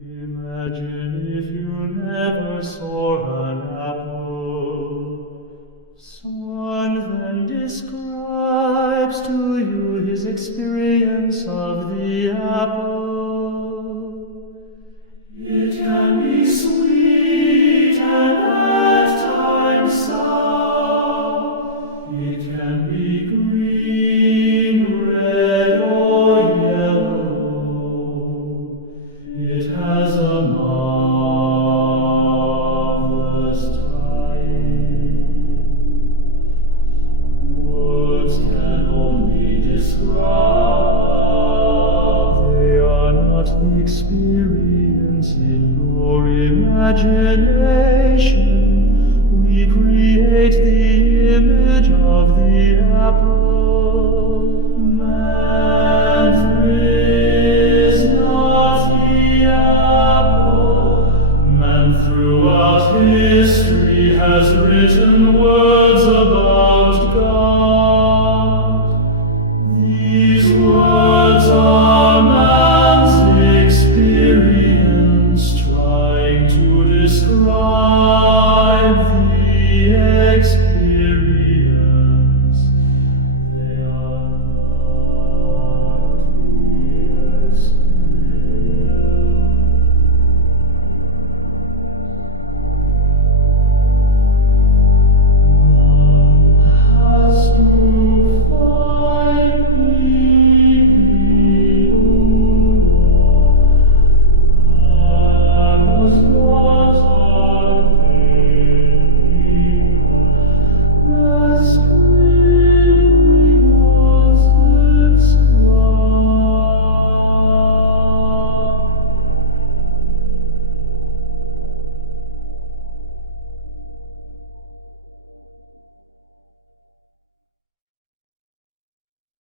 Imagine if you never saw an apple. Someone then describes to you his experience of the apple. It can be sweet and at times sour. It can be green, red, or yellow. It has a marvelous time. Words can only describe. They are not the experience in your imagination. We create the image of the apple. Man is not the apple. Man throughout history has written